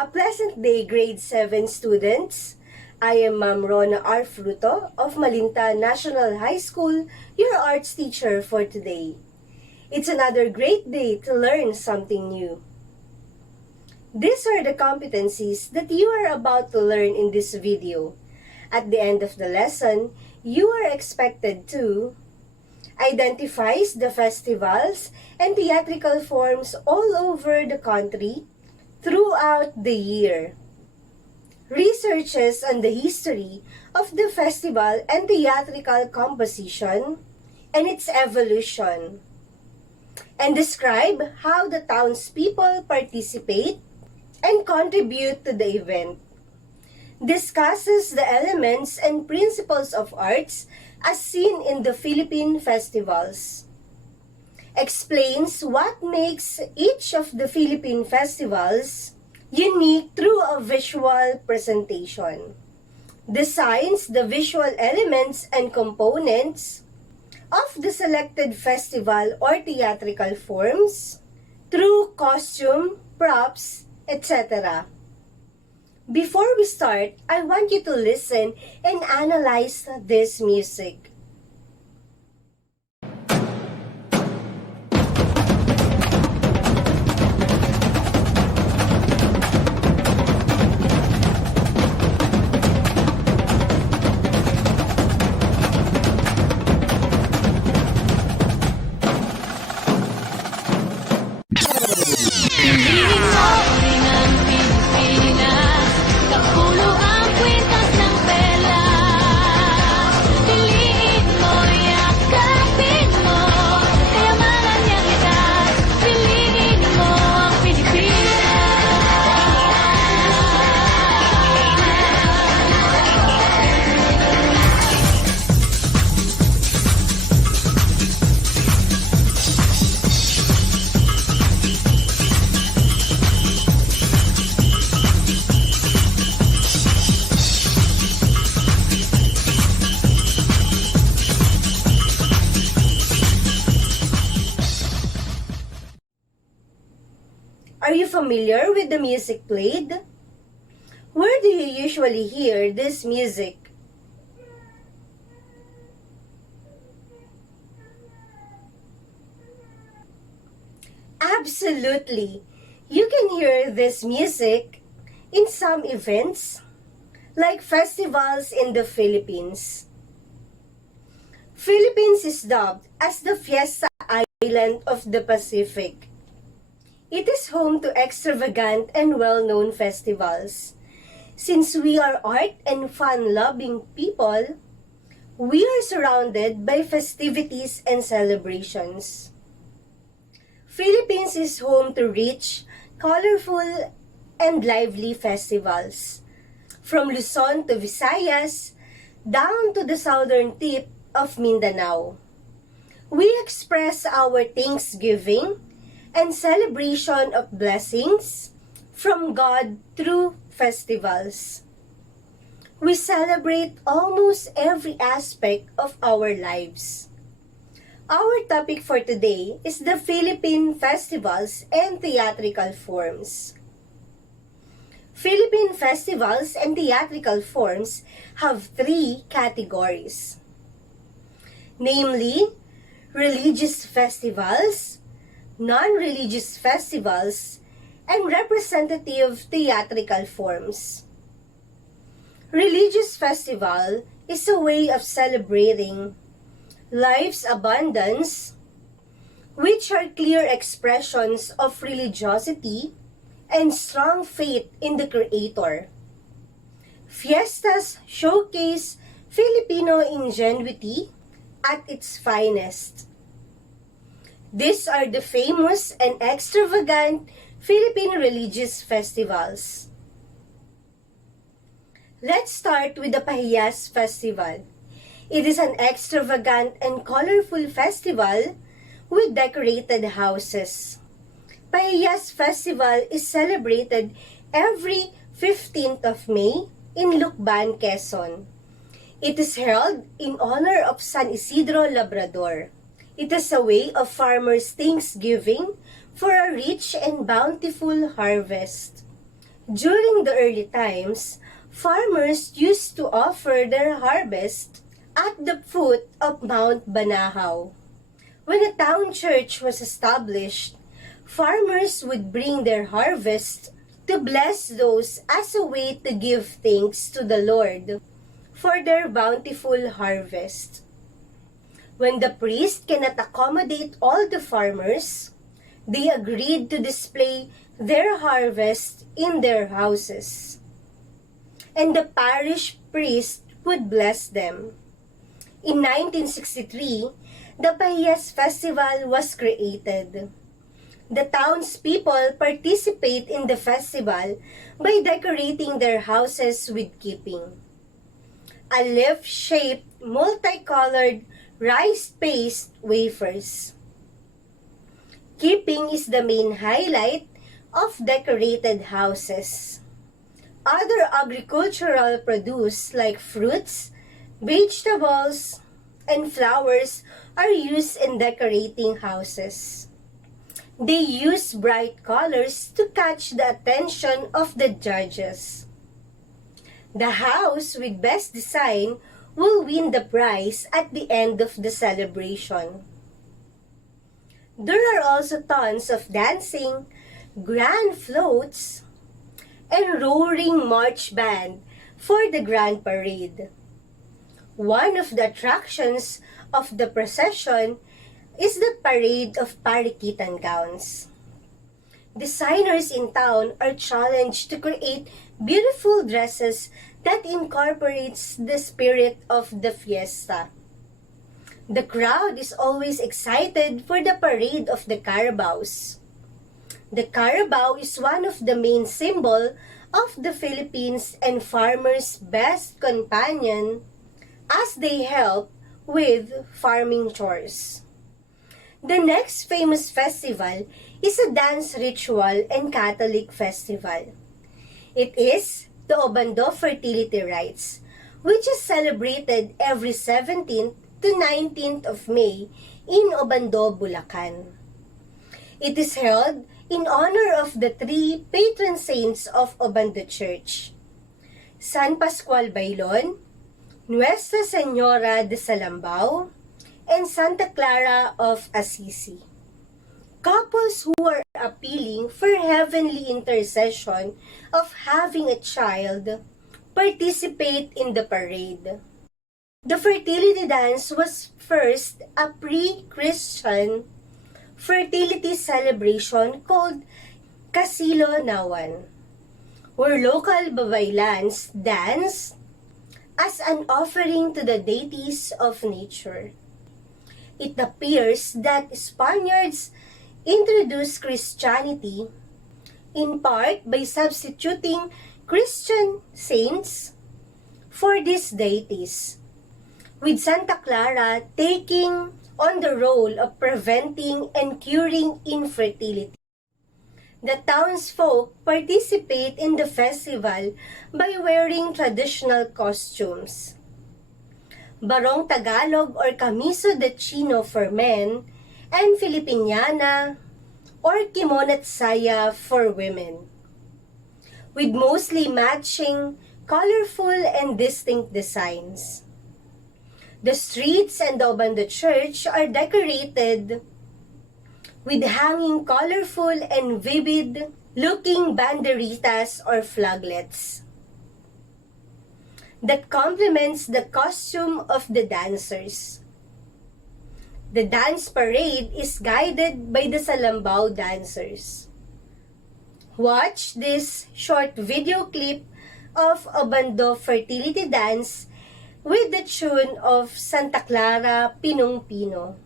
A pleasant day, grade 7 students. I am Ma'am Rona R. Fruto of Malinta National High School, your arts teacher for today. It's another great day to learn something new. These are the competencies that you are about to learn in this video. At the end of the lesson, you are expected to identify the festivals and theatrical forms all over the country throughout the year. Researches on the history of the festival and theatrical composition and its evolution. And describe how the townspeople participate and contribute to the event. Discusses the elements and principles of arts as seen in the Philippine festivals. Explains what makes each of the Philippine festivals unique through a visual presentation. Designs the visual elements and components of the selected festival or theatrical forms through costume, props, etc. Before we start, I want you to listen and analyze this music. Are you familiar with the music played? Where do you usually hear this music? Absolutely! You can hear this music in some events, like festivals in the Philippines. Philippines is dubbed as the Fiesta Island of the Pacific. It is home to extravagant and well-known festivals. Since we are art and fun-loving people, we are surrounded by festivities and celebrations. Philippines is home to rich, colorful, and lively festivals. From Luzon to Visayas, down to the southern tip of Mindanao. We express our thanksgiving and celebration of blessings from God through festivals. We celebrate almost every aspect of our lives. Our topic for today is the Philippine festivals and theatrical forms. Philippine festivals and theatrical forms have three categories, namely religious festivals, non-religious festivals, and representative theatrical forms. Religious festival is a way of celebrating life's abundance, which are clear expressions of religiosity and strong faith in the Creator. Fiestas showcase Filipino ingenuity at its finest. These are the famous and extravagant Philippine religious festivals. Let's start with the Pahiyas Festival. It is an extravagant and colorful festival with decorated houses. Pahiyas Festival is celebrated every 15th of May in Lucban, Quezon. It is held in honor of San Isidro Labrador. It is a way of farmers' thanksgiving for a rich and bountiful harvest. During the early times, farmers used to offer their harvest at the foot of Mount Banahaw. When a town church was established, farmers would bring their harvest to bless those as a way to give thanks to the Lord for their bountiful harvest. When the priest cannot accommodate all the farmers, they agreed to display their harvest in their houses, and the parish priest would bless them. In 1963, the Pahiyas Festival was created. The townspeople participate in the festival by decorating their houses with keeping. A leaf-shaped, multicolored rice paste wafers. Keeping is the main highlight of decorated houses. Other agricultural produce like fruits, vegetables, and flowers are used in decorating houses. They use bright colors to catch the attention of the judges. The house with best design will win the prize at the end of the celebration. There are also tons of dancing, grand floats, and roaring march band for the grand parade. One of the attractions of the procession is the parade of parikitan gowns. Designers in town are challenged to create beautiful dresses that incorporates the spirit of the fiesta. The crowd is always excited for the parade of the carabaos. The carabao is one of the main symbol of the Philippines and farmers' best companion as they help with farming chores. The next famous festival is a dance ritual and Catholic festival. It is the Obando Fertility Rites, which is celebrated every 17th to 19th of May in Obando, Bulacan. It is held in honor of the three patron saints of Obando Church, San Pascual Bailon, Nuestra Señora de Salambao, and Santa Clara of Assisi. Couples who are appealing for heavenly intercession of having a child participate in the parade. The fertility dance was first a pre-Christian fertility celebration called Kasilo Nawan, where local babaylans danced as an offering to the deities of nature. It appears that Spaniards introduced Christianity in part by substituting Christian saints for these deities, with Santa Clara taking on the role of preventing and curing infertility. The townsfolk participate in the festival by wearing traditional costumes. Barong Tagalog or Camisa de Chino for men, and Filipiniana or Kimono at Saya for women, with mostly matching, colorful, and distinct designs. The streets and the Obando Church are decorated with hanging colorful and vivid looking banderitas or flaglets that complements the costume of the dancers. The dance parade is guided by the Salambao dancers. Watch this short video clip of Obando Fertility Dance with the tune of Santa Clara Pinong Pino.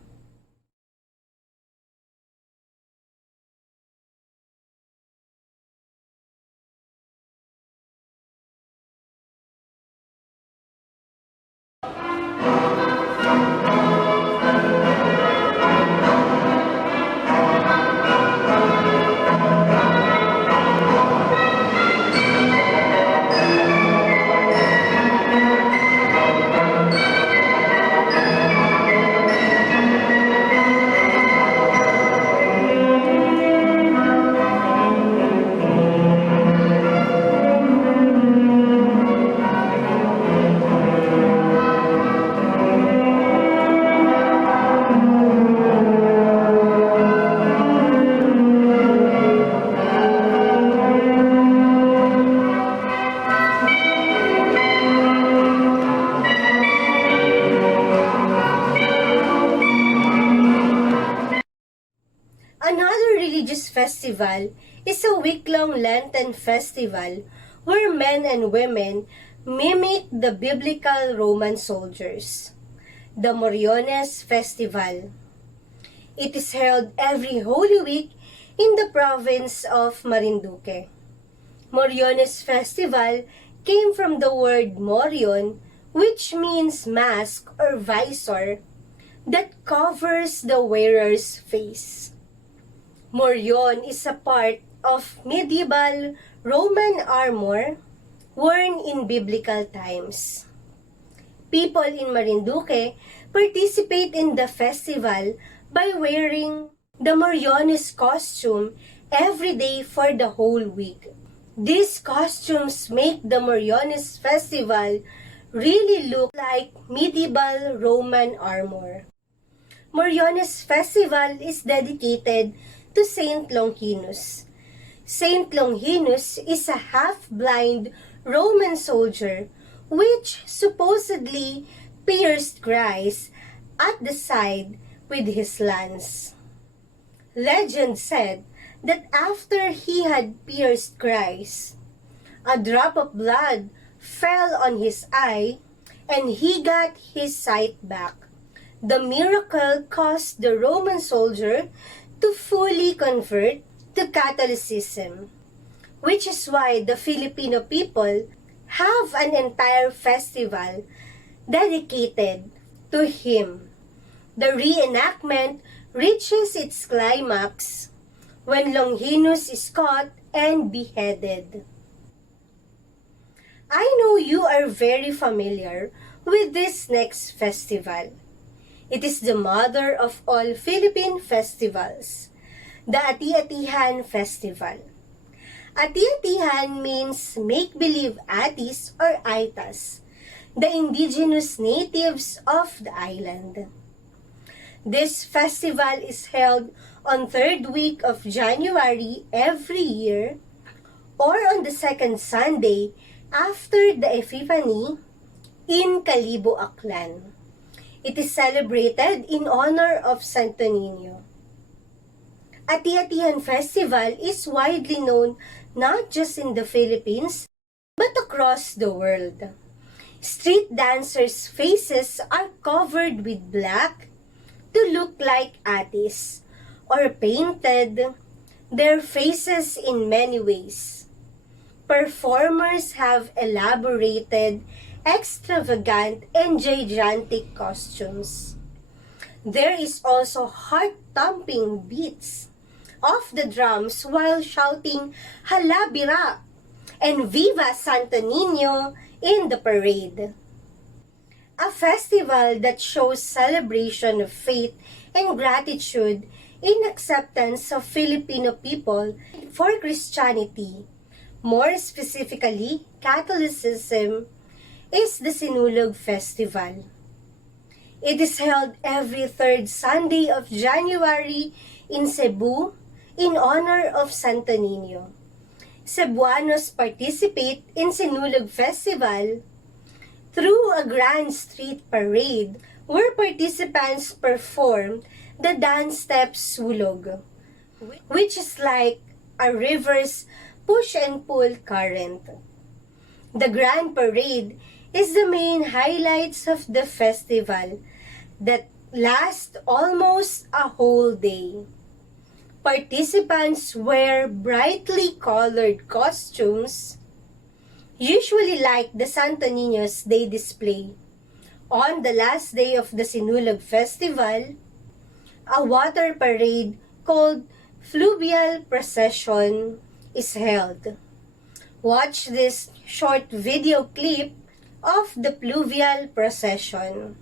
Festival is a week-long Lenten festival where men and women mimic the biblical Roman soldiers. The Moriones Festival. It is held every Holy Week in the province of Marinduque. Moriones Festival came from the word morion, which means mask or visor that covers the wearer's face. Morion is a part of medieval Roman armor worn in biblical times. People in Marinduque participate in the festival by wearing the Moriones costume every day for the whole week. These costumes make the Moriones festival really look like medieval Roman armor. Moriones festival is dedicated to Saint Longinus. Saint Longinus is a half-blind Roman soldier which supposedly pierced Christ at the side with his lance. Legend said that after he had pierced Christ, a drop of blood fell on his eye and he got his sight back. The miracle caused the Roman soldier to fully convert to Catholicism, which is why the Filipino people have an entire festival dedicated to him. The reenactment reaches its climax when Longinus is caught and beheaded. I know you are very familiar with this next festival. It is the mother of all Philippine festivals, the Ati-Atihan Festival. Ati-Atihan means make-believe atis or aitas, the indigenous natives of the island. This festival is held on 3rd week of January every year or on the second Sunday after the Epiphany in Calibo, Aklan. It is celebrated in honor of Santo Niño. Ati-Atihan Festival is widely known not just in the Philippines but across the world. Street dancers' faces are covered with black to look like atis or painted their faces in many ways. Performers have elaborated, extravagant, and gigantic costumes. There is also heart-thumping beats of the drums while shouting "Halabira" and "Viva Santo Niño" in the parade. A festival that shows celebration of faith and gratitude in acceptance of Filipino people for Christianity, more specifically Catholicism, is the Sinulog Festival. It is held every third Sunday of January in Cebu in honor of Santo Niño. Cebuanos participate in Sinulog Festival through a grand street parade where participants perform the dance step sulog, which is like a river's push and pull current. The grand parade is the main highlights of the festival that lasts almost a whole day. Participants wear brightly colored costumes, usually like the Santo Niños they display. On the last day of the Sinulog Festival, a water parade called Fluvial Procession is held. Watch this short video clip of the Fluvial Procession.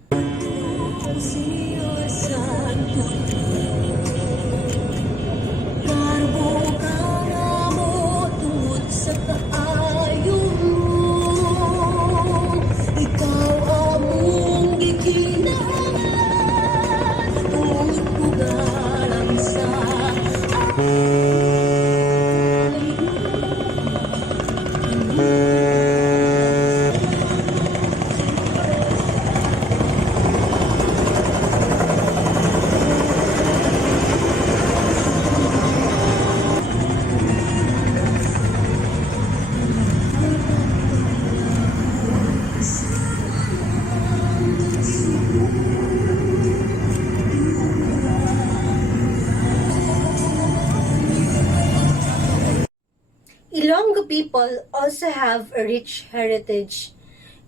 Ilonggo people also have a rich heritage,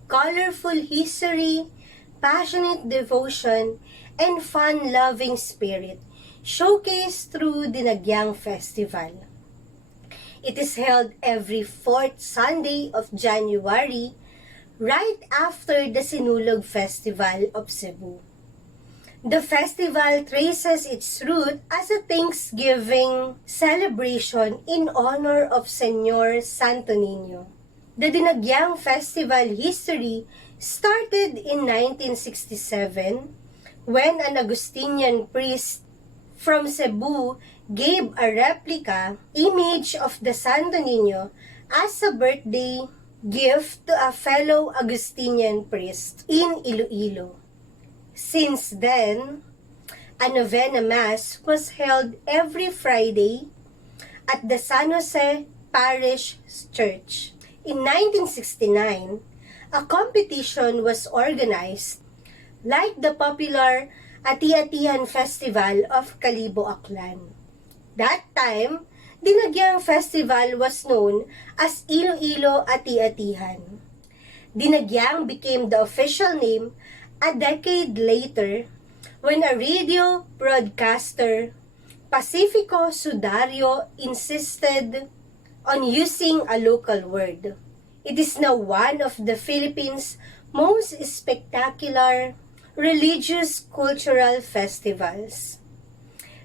colorful history, passionate devotion, and fun-loving spirit, showcased through Dinagyang Festival. It is held every fourth Sunday of January, right after the Sinulog Festival of Cebu. The festival traces its root as a Thanksgiving celebration in honor of Señor Santo Niño. The Dinagyang Festival history started in 1967 when an Augustinian priest from Cebu gave a replica image of the Santo Niño as a birthday gift to a fellow Augustinian priest in Iloilo. Since then, a novena mass was held every Friday at the San Jose Parish Church. In 1969, a competition was organized like the popular Ati-Atihan Festival of Calibo, Aklan. That time, Dinagyang Festival was known as Iloilo Ati-Atihan. Dinagyang became the official name a decade later when a radio broadcaster, Pacifico Sudario, insisted on using a local word. It is now one of the Philippines' most spectacular religious cultural festivals.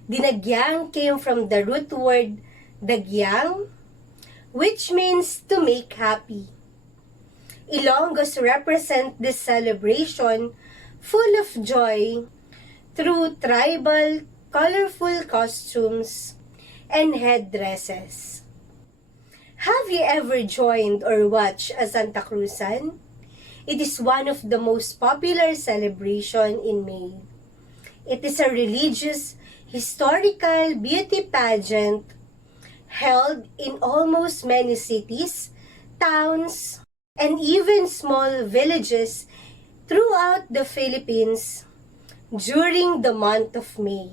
Dinagyang came from the root word dagyang, which means to make happy. Ilonggos represent this celebration full of joy through tribal, colorful costumes and headdresses. Have you ever joined or watched a Santa Cruzan? It is one of the most popular celebration in May. It is a religious, historical beauty pageant held in almost many cities, towns, and even small villages throughout the Philippines during the month of May.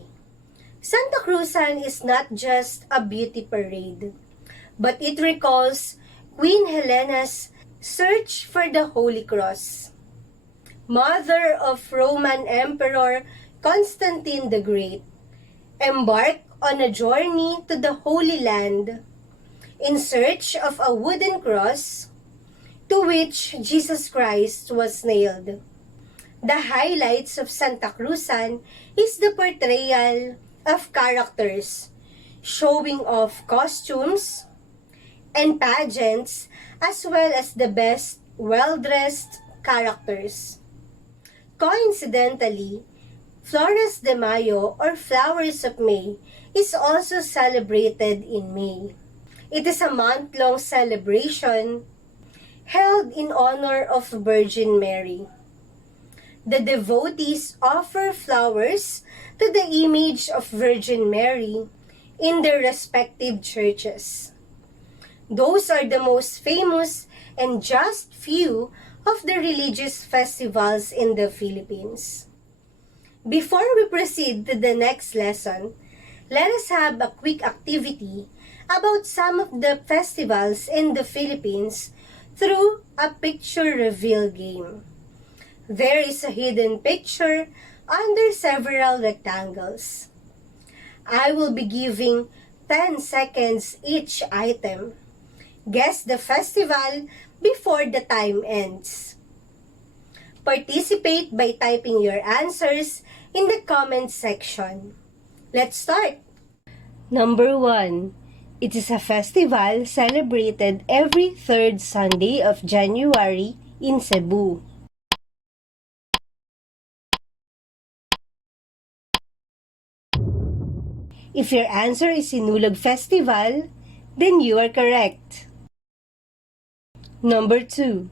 Santa Cruzan is not just a beauty parade, but it recalls Queen Helena's search for the Holy Cross, mother of Roman Emperor Constantine the Great, embarked on a journey to the Holy Land in search of a wooden cross to which Jesus Christ was nailed. The highlights of Santa Cruzan is the portrayal of characters, showing off costumes and pageants, as well as the best well-dressed characters. Coincidentally, Flores de Mayo or Flowers of May is also celebrated in May. It is a month-long celebration held in honor of Virgin Mary. The devotees offer flowers to the image of Virgin Mary in their respective churches. Those are the most famous and just few of the religious festivals in the Philippines. Before we proceed to the next lesson, let us have a quick activity about some of the festivals in the Philippines through a picture reveal game. There is a hidden picture under several rectangles. I will be giving 10 seconds each item. Guess the festival before the time ends. Participate by typing your answers in the comment section. Let's start! Number 1. It is a festival celebrated every third Sunday of January in Cebu. If your answer is Sinulog Festival, then you are correct. Number 2.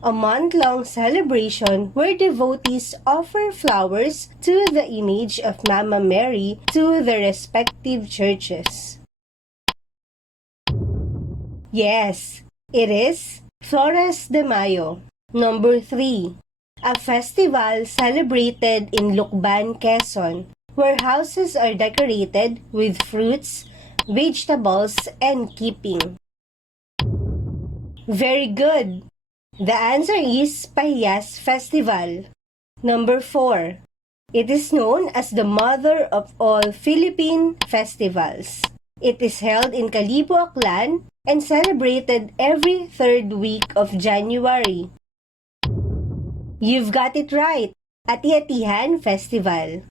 A month-long celebration where devotees offer flowers to the image of Mama Mary to the respective churches. Yes, it is Flores de Mayo. Number 3. A festival celebrated in Lucban, Quezon, where houses are decorated with fruits, vegetables, and keeping. Very good. The answer is Pahiyas Festival. Number 4. It is known as the mother of all Philippine festivals. It is held in Kalibo, Aklan and celebrated every third week of January. You've got it right. Ati-Atihan Festival.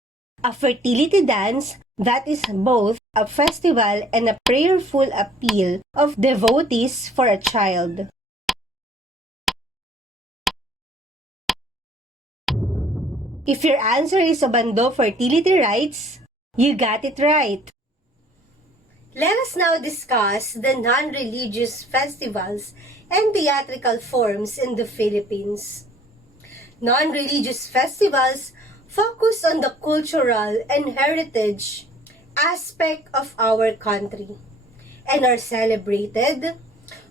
A fertility dance that is both a festival and a prayerful appeal of devotees for a child. If your answer is Obando fertility rites, you got it right. Let us now discuss the non-religious festivals and theatrical forms in the Philippines. Non-religious festivals focus on the cultural and heritage aspect of our country and are celebrated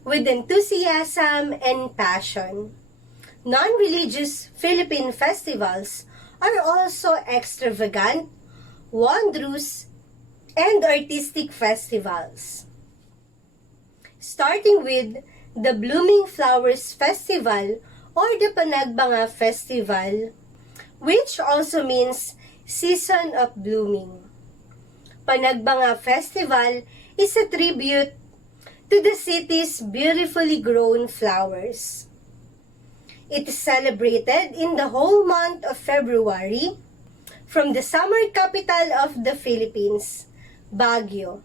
with enthusiasm and passion. Non-religious Philippine festivals are also extravagant, wondrous, and artistic festivals. Starting with the Blooming Flowers Festival or the Panagbanga Festival, which also means Season of Blooming. Panagbanga Festival is a tribute to the city's beautifully grown flowers. It is celebrated in the whole month of February from the summer capital of the Philippines, Baguio.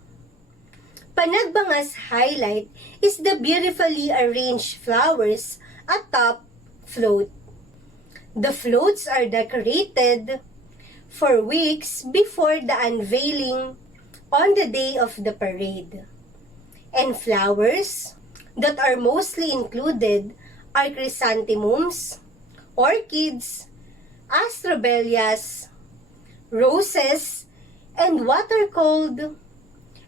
Panagbanga's highlight is the beautifully arranged flowers atop float. The floats are decorated for weeks before the unveiling on the day of the parade. And flowers that are mostly included are chrysanthemums, orchids, astrobellias, roses, and what are called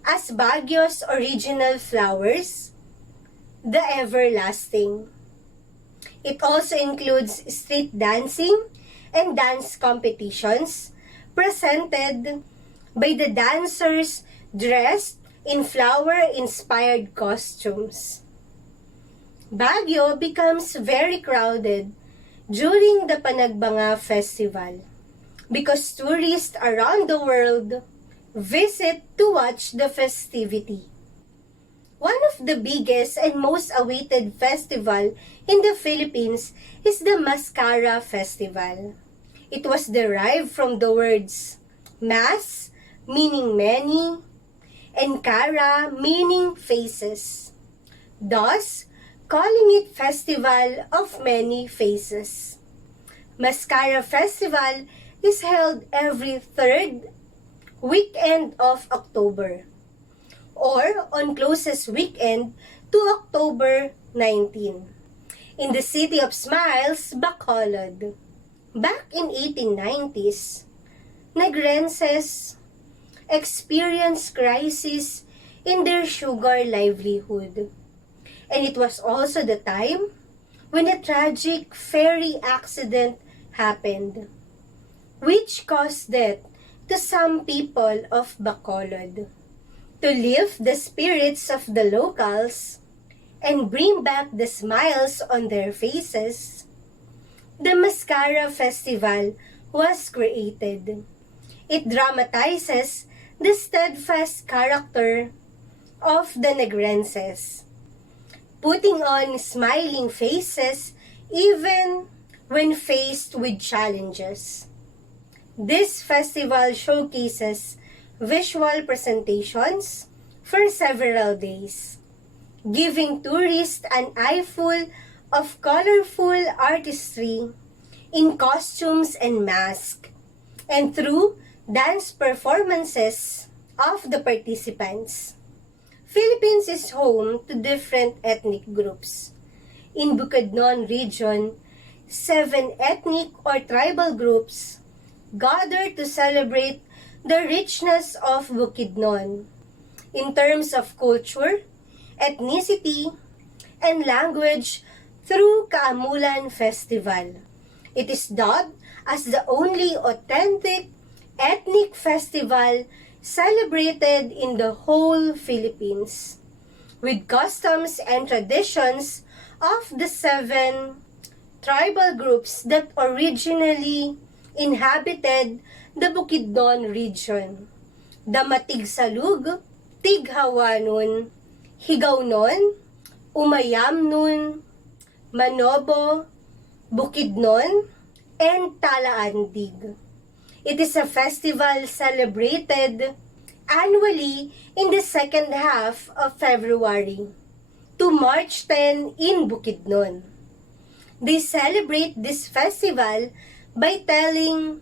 as Baguio's original flowers, the everlasting. It also includes street dancing and dance competitions presented by the dancers dressed in flower-inspired costumes. Baguio becomes very crowded during the Panagbanga Festival because tourists around the world visit to watch the festivity. One of the biggest and most awaited festival in the Philippines is the Mascara Festival. It was derived from the words mas, meaning many, and cara, meaning faces. Thus, calling it Festival of Many Faces. Mascara Festival is held every third weekend of October, or on closest weekend to October 19, in the City of Smiles, Bacolod. Back in 1890s, Negrenses experienced crisis in their sugar livelihood. And it was also the time when a tragic ferry accident happened, which caused death to some people of Bacolod. To lift the spirits of the locals and bring back the smiles on their faces, the Mascara Festival was created. It dramatizes the steadfast character of the Negrenses, putting on smiling faces even when faced with challenges. This festival showcases visual presentations for several days, giving tourists an eyeful of colorful artistry in costumes and masks, and through dance performances of the participants. Philippines is home to different ethnic groups. In Bukidnon region, 7 ethnic or tribal groups gather to celebrate the richness of Bukidnon in terms of culture, ethnicity, and language through Kaamulan Festival. It is dubbed as the only authentic ethnic festival celebrated in the whole Philippines, with customs and traditions of the 7 tribal groups that originally inhabited the Bukidnon region: the Matigsalug, Tighawanon, Higawnon, Umayamnon, Manobo, Bukidnon, and Talaandig. It is a festival celebrated annually in the second half of February to March 10 in Bukidnon. They celebrate this festival by telling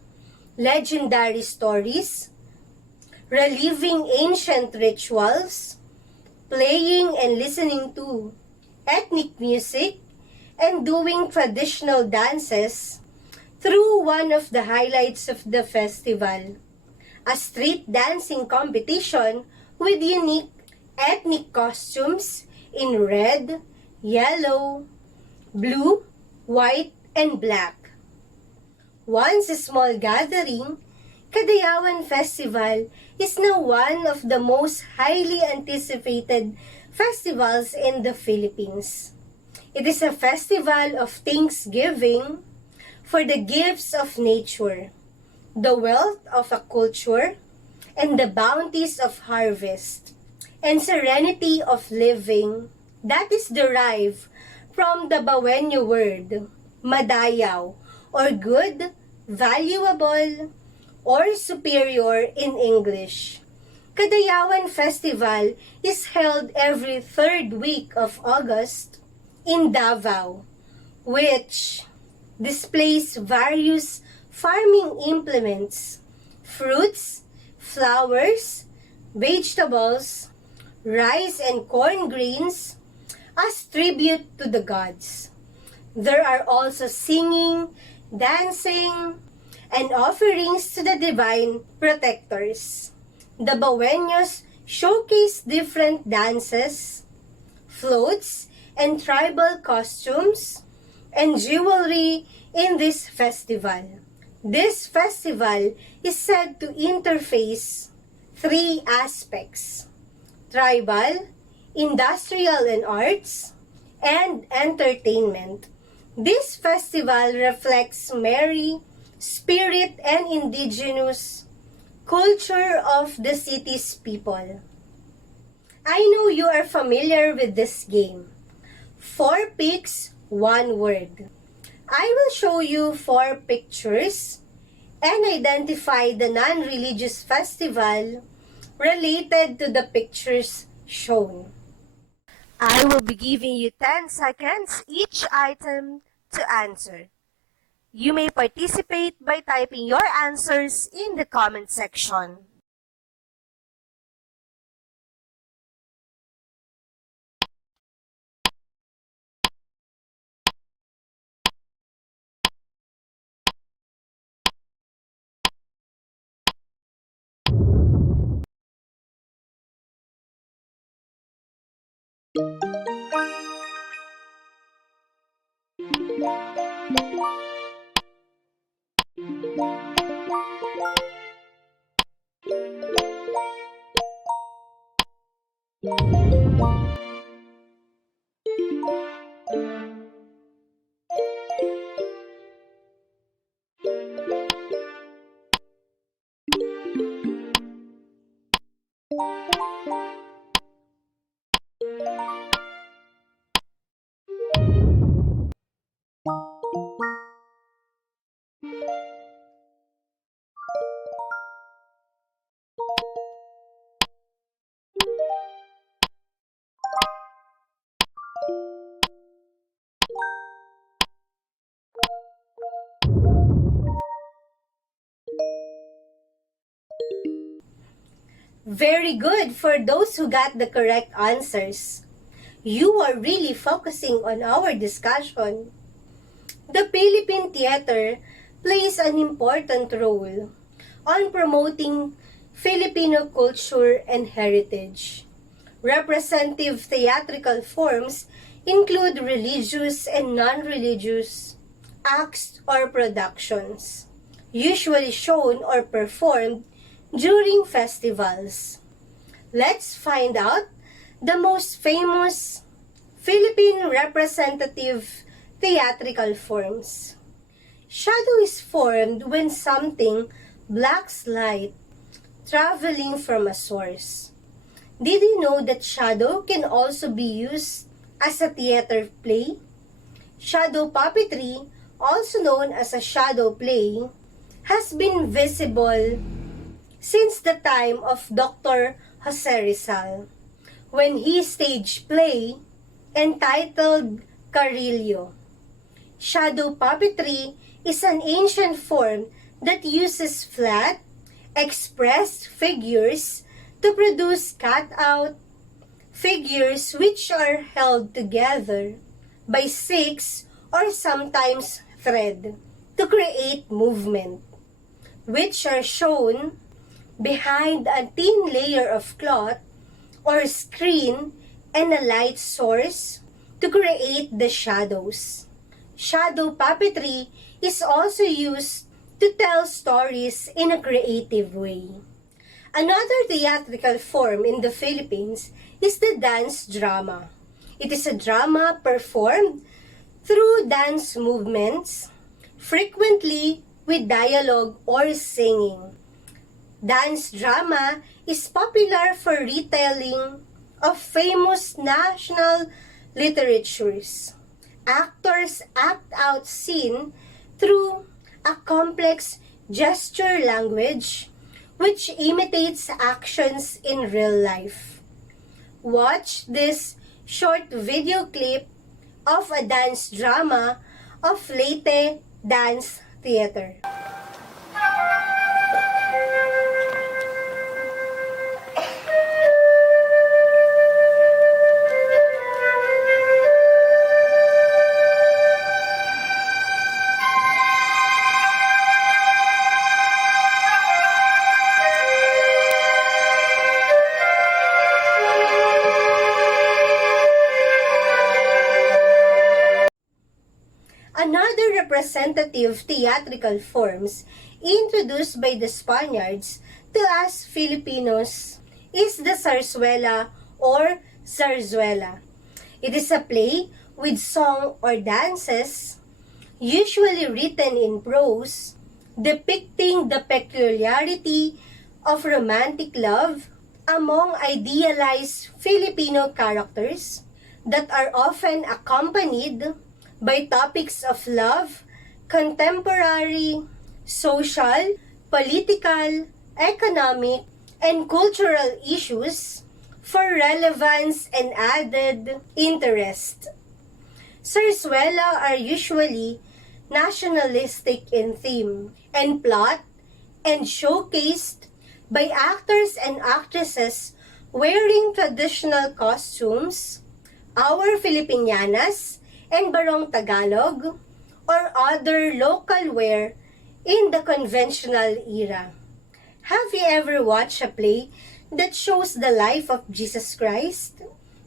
legendary stories, reliving ancient rituals, playing and listening to ethnic music, and doing traditional dances through one of the highlights of the festival, a street dancing competition with unique ethnic costumes in red, yellow, blue, white, and black. Once a small gathering, Kadayawan Festival is now one of the most highly anticipated festivals in the Philippines. It is a festival of thanksgiving for the gifts of nature, the wealth of a culture, and the bounties of harvest, and serenity of living that is derived from the Bawenyo word, madayaw, or good, valuable, or superior in English. Kadayawan Festival is held every third week of August in Davao, which displays various farming implements, fruits, flowers, vegetables, rice and corn grains as tribute to the gods. There are also singing, dancing, and offerings to the divine protectors. The Bawenyos showcase different dances, floats, and tribal costumes and jewelry in this festival. This festival is said to interface 3 aspects: tribal, industrial and arts, and entertainment. This festival reflects merry spirit and indigenous culture of the city's people. I know you are familiar with this game. 4 pics, 1 word. I will show you 4 pictures and identify the non-religious festival related to the pictures shown. I will be giving you 10 seconds each item to answer. You may participate by typing your answers in the comment section. Very good for those who got the correct answers. You are really focusing on our discussion. The Philippine theater plays an important role on promoting Filipino culture and heritage. Representative theatrical forms include religious and non-religious acts or productions, usually shown or performed during festivals. Let's find out the most famous Philippine representative theatrical forms. Shadow is formed when something blocks light traveling from a source. Did you know that shadow can also be used as a theater play? Shadow puppetry, also known as a shadow play, has been visible since the time of Dr. Jose Rizal, when he staged play entitled Carillo. Shadow puppetry is an ancient form that uses flat, expressed figures to produce cut-out figures which are held together by sticks or sometimes thread to create movement, which are shown behind a thin layer of cloth or screen and a light source to create the shadows. Shadow puppetry is also used to tell stories in a creative way. Another theatrical form in the Philippines is the dance drama. It is a drama performed through dance movements, frequently with dialogue or singing. Dance drama is popular for retelling of famous national literatures. Actors act out scene through a complex gesture language which imitates actions in real life. Watch this short video clip of a dance drama of Leyte Dance Theater. Another representative theatrical forms introduced by the Spaniards to us Filipinos is the zarzuela or zarzuela. It is a play with song or dances, usually written in prose, depicting the peculiarity of romantic love among idealized Filipino characters that are often accompanied by topics of love, contemporary, social, political, economic, and cultural issues for relevance and added interest. Zarzuela are usually nationalistic in theme and plot and showcased by actors and actresses wearing traditional costumes, our Filipinianas, and Barong Tagalog, or other local wear in the conventional era. Have you ever watched a play that shows the life of Jesus Christ?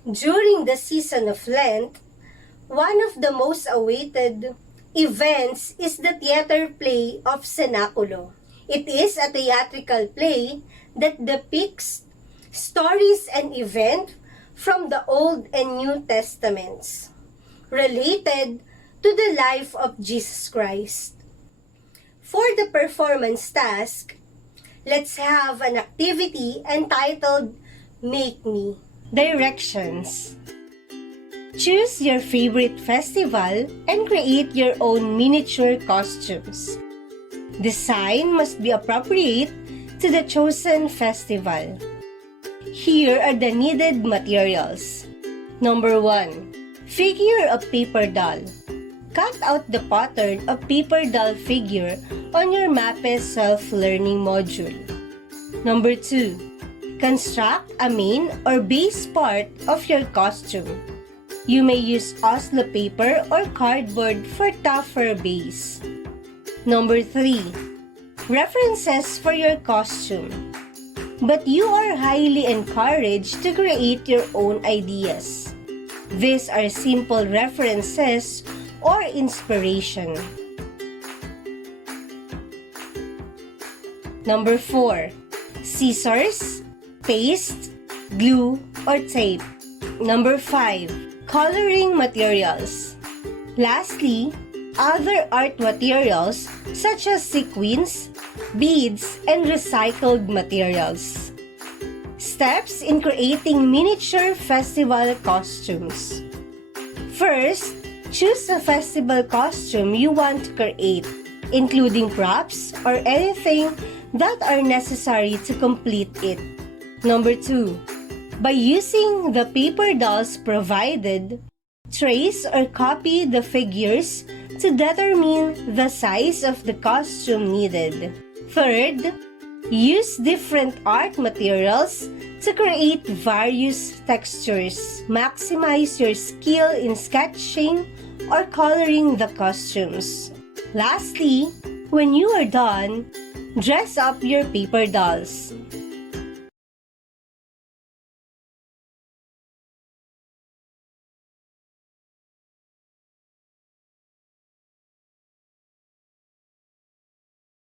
During the season of Lent, one of the most awaited events is the theater play of Cenaculo. It is a theatrical play that depicts stories and events from the Old and New Testaments related to the life of Jesus Christ. For the performance task, let's have an activity entitled Make Me. Directions. Choose your favorite festival and create your own miniature costumes. Design must be appropriate to the chosen festival. Here are the needed materials. Number 1. Figure of paper doll. Cut out the pattern of paper doll figure on your Mapeh self-learning module. Number 2. Construct a main or base part of your costume. You may use Oslo paper or cardboard for tougher base. Number 3. References for your costume. But you are highly encouraged to create your own ideas. These are simple references or inspiration. Number 4. Scissors, paste, glue, or tape. Number 5. Coloring materials. Lastly, other art materials such as sequins, beads, and recycled materials. Steps in creating miniature festival costumes. First, choose a festival costume you want to create, including props or anything that are necessary to complete it. Number 2, by using the paper dolls provided, trace or copy the figures to determine the size of the costume needed. Third, use different art materials to create various textures. Maximize your skill in sketching or coloring the costumes. Lastly, when you are done, dress up your paper dolls.